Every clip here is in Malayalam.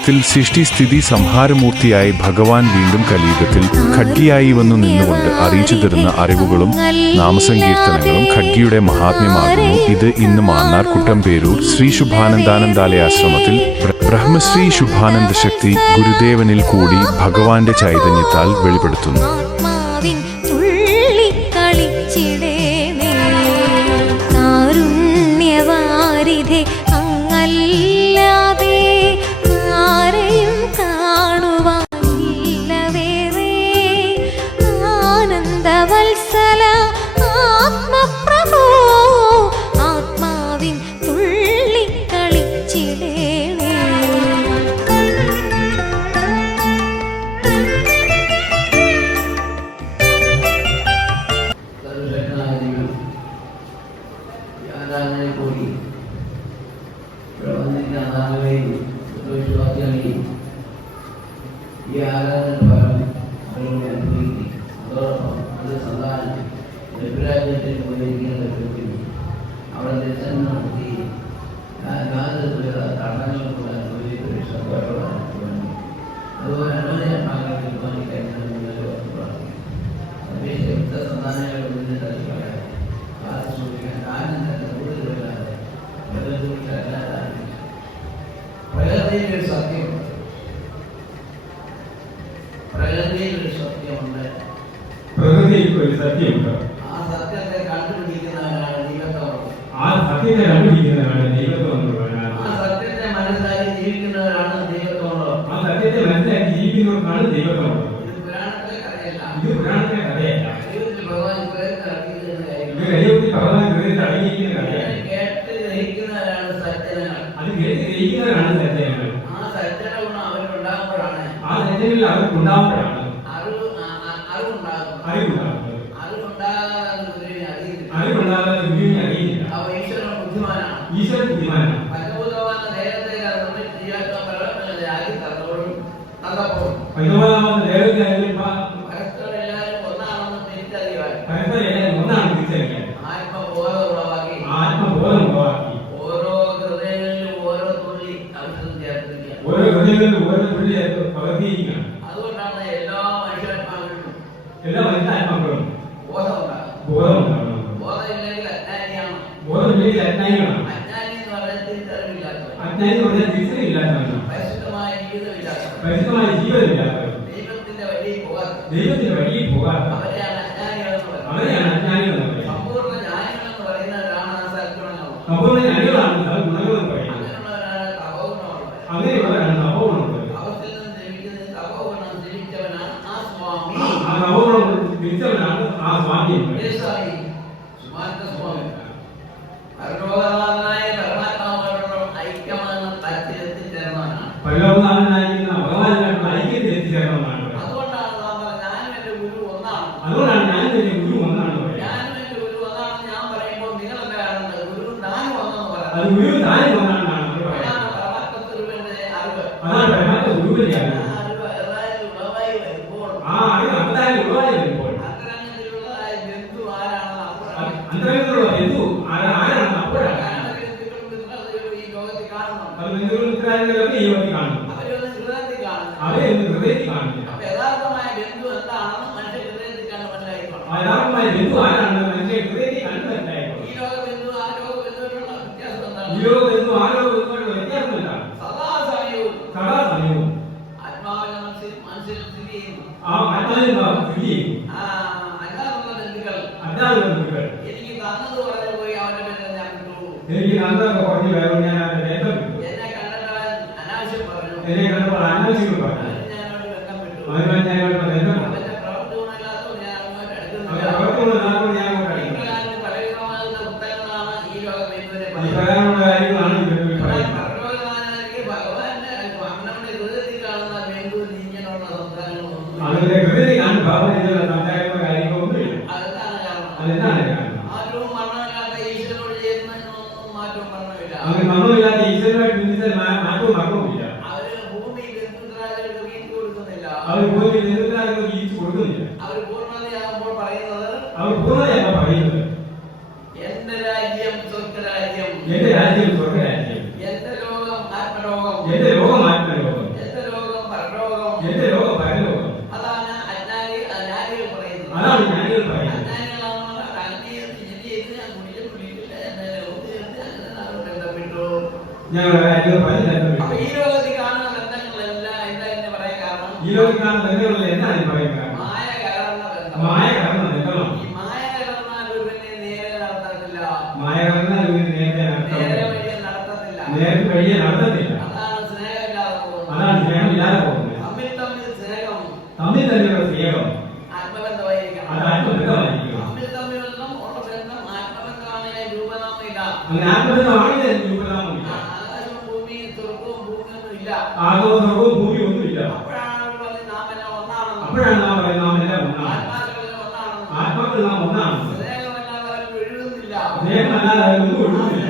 യുഗത്തിൽ സൃഷ്ടിസ്ഥിതി സംഹാരമൂർത്തിയായി ഭഗവാൻ വീണ്ടും കലിയുഗത്തിൽ ഖഡ്ഗിയായി വന്നു നിന്നുകൊണ്ട് അറിയിച്ചു തരുന്ന അറിവുകളും നാമസങ്കീർത്തനങ്ങളും ഖഡ്ഗിയുടെ മഹാത്മ്യമാകുന്നു. ഇത് ഇന്ന് മാന്നാർ കുട്ടമ്പേരൂർ ശ്രീ ശുഭാനന്ദാനന്ദാലയാശ്രമത്തിൽ ബ്രഹ്മശ്രീ ശുഭാനന്ദ ശക്തി ഗുരുദേവനിൽ കൂടി ഭഗവാന്റെ ചൈതന്യത്താൽ വെളിപ്പെടുത്തുന്നു. ప్రయోజనీయుడు సత్యం ప్రయోజనీయుడు సత్యం ఉన్నాయి ప్రయోజనీయుడు సత్యం కాదు തീരുമാനമാണ് ഭഗവാൻ നേരത്തെ ദൈവത്തിന്റെ വഴിയിൽ പോകാൻ അവരെയാണ് അജ്ഞാനികൾ സമ്പൂർണ ജ്ഞാനികളെന്ന് പറയുന്നവരാണ് സമ്പൂർണ ജ്ഞാനികളാണ് പല ഗുണങ്ങളും പറയുന്നത്. അങ്ങനെയുള്ളവരാണ് തപോഗുണമുള്ളത് ആ തപോഗുണം തിരിച്ചവനാണ് ആ സ്വാമി அவரே ഞങ്ങൾ ഈ ലോകത്തിൽ കാണുന്ന ബന്ധങ്ങളെല്ലാം എന്താ എന്ന് പറയാൻ കാരണം? ഈ ലോകത്തിൽ കാണുന്ന ബന്ധങ്ങൾ ആത്മാക്കൾ നാം ഒന്നാണ് സ്നേഹമല്ലാതെ ഒഴുകുന്നില്ല സ്നേഹമല്ലാതെ ഒഴുകുന്നില്ല.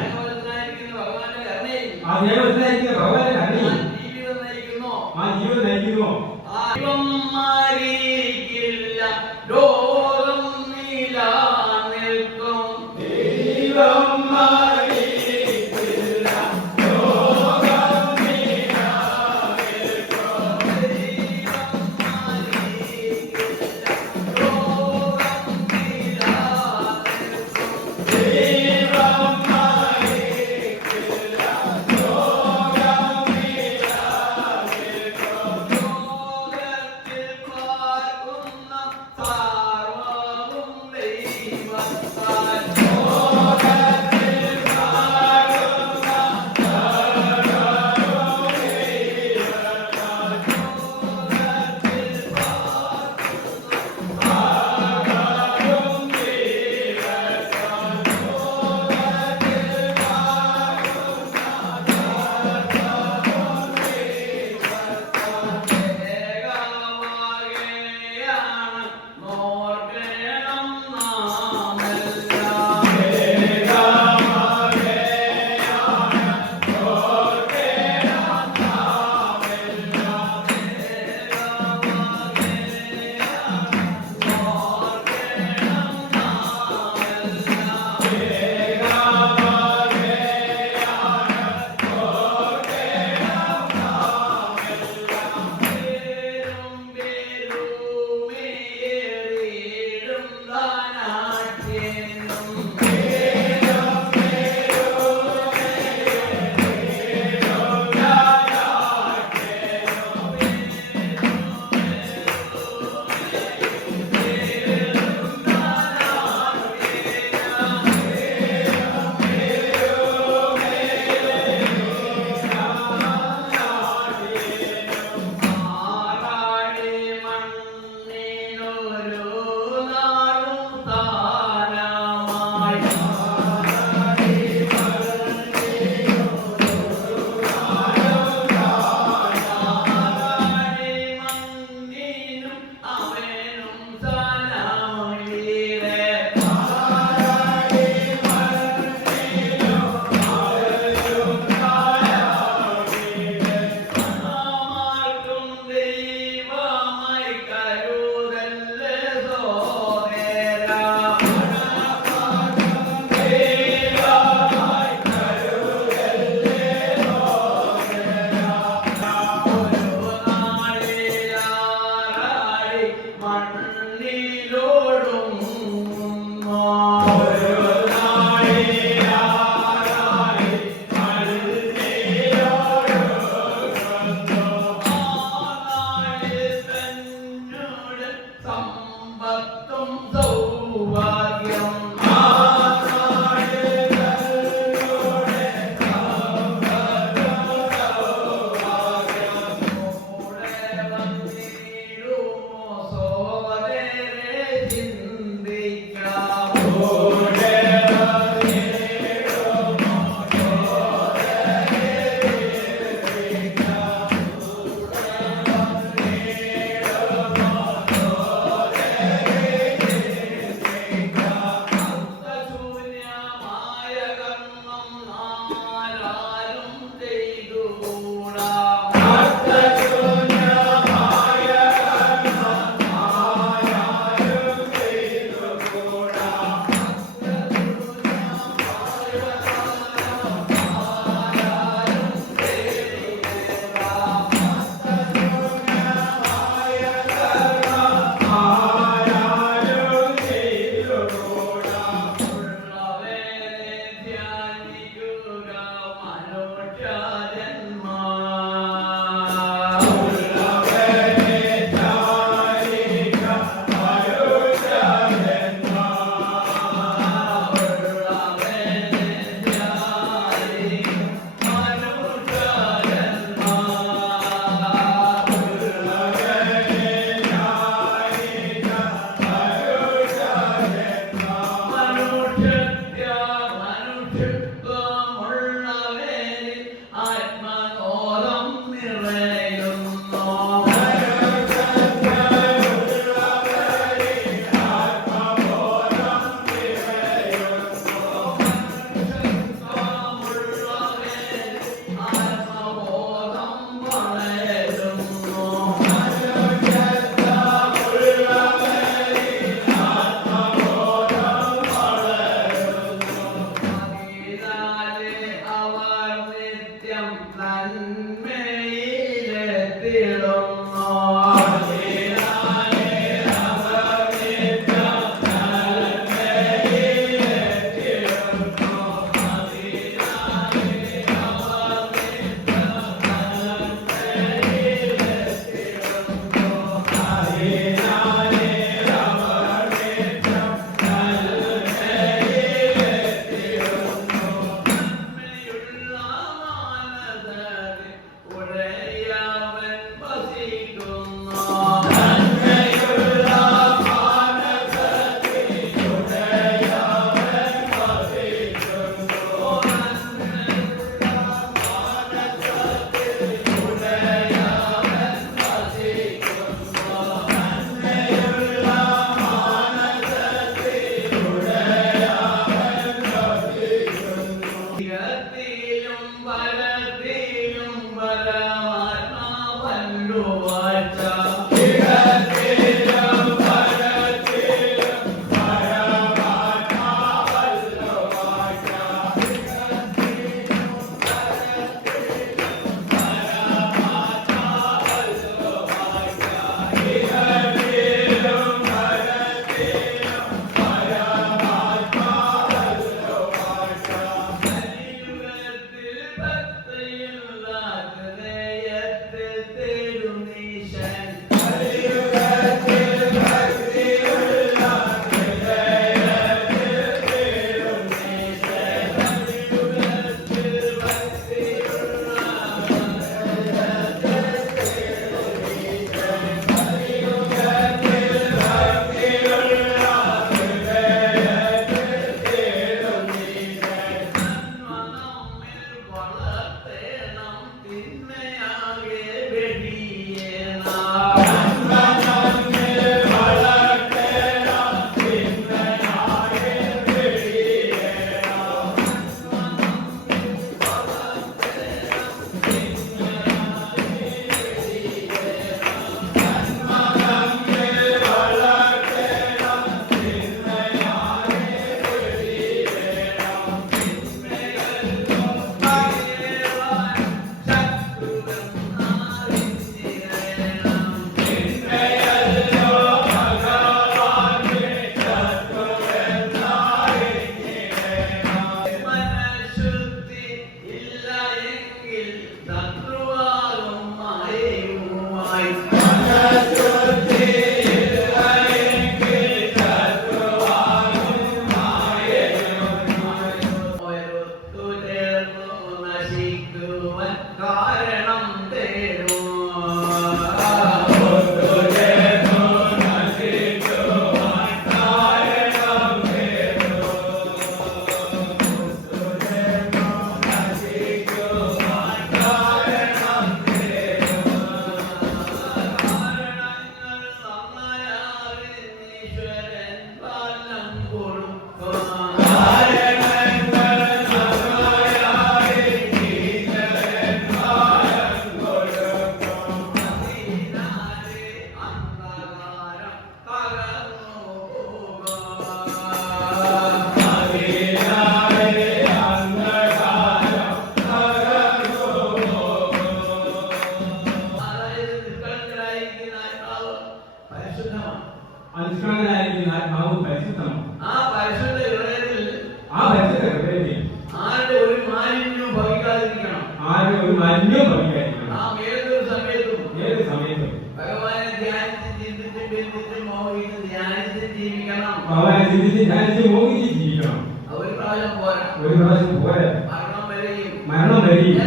ബിൽപുത്രി മോഹിത ധ്യാനിച്ച് ജീവിക്കണം അവൻ ചിന്തിച്ച് ധ്യാനിച്ച് മോഹിച്ച് ജീവിക്കണം ഒരു പ്രാവശ്യം പോരാ ഒരു പ്രാവശ്യം പോരാ മരണം വരെയും മരണം വരെയും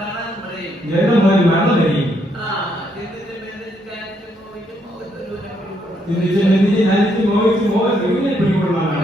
മരണം വരെയും ജനം വരെ മരണം വരെയും ചിന്തിച്ച് ചിന്തിച്ച് ധ്യാനിച്ച് മോഹിച്ച് മോഹിച്ച് ഇങ്ങനെ പിടികൊള്ളണം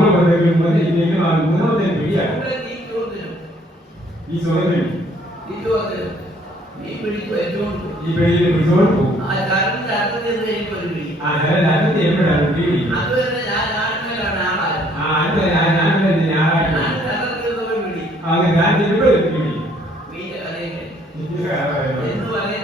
போனவர்கள் முதல் நீங்கள் நான் முதல் பெரிய ಈ ಸೋದರಿ ಈ ಸೋದರಿ ಈ ಬೆಳಿಗ್ಗೆ ಎದ್ದೋನು ಈ ಬೆಳಿಗ್ಗೆ ಬಿಸೋನು ಆ ಕಾರಣ ಅರ್ಥದಿಂದ ಏನು ಬರಲಿ ಆ ಕಾರಣ ಅರ್ಥದಿಂದ ಏನು ಬರಲಿ ಅದು ಅಂದ್ರೆ ಯಾರು ಆಡ್ಮೇಲೆ ಆಡ ಆ ಅಂದ್ರೆ ಯಾರು ಆಡ್ಮೇಲೆ ಯಾರು ಆಡ ಅರ್ಥದಿಂದ ಬರಲಿ ಆಗ ಗಾಂಧಿ ಬರಲಿ ನೀ ಅರೆ ಎಂದು ಅರೆ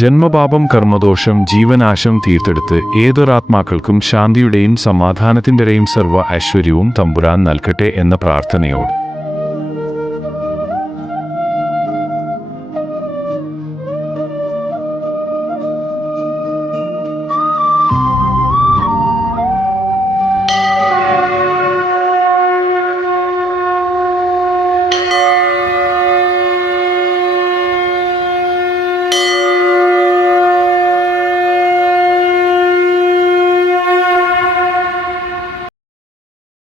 ജന്മപാപം കർമ്മദോഷം ജീവനാശം തീർത്തെടുത്ത് ഏതൊരാത്മാക്കൾക്കും ശാന്തിയുടെയും സമാധാനത്തിന്റെയും സർവ ഐശ്വര്യവും തമ്പുരാൻ നൽകട്ടെ എന്ന പ്രാർത്ഥനയോട്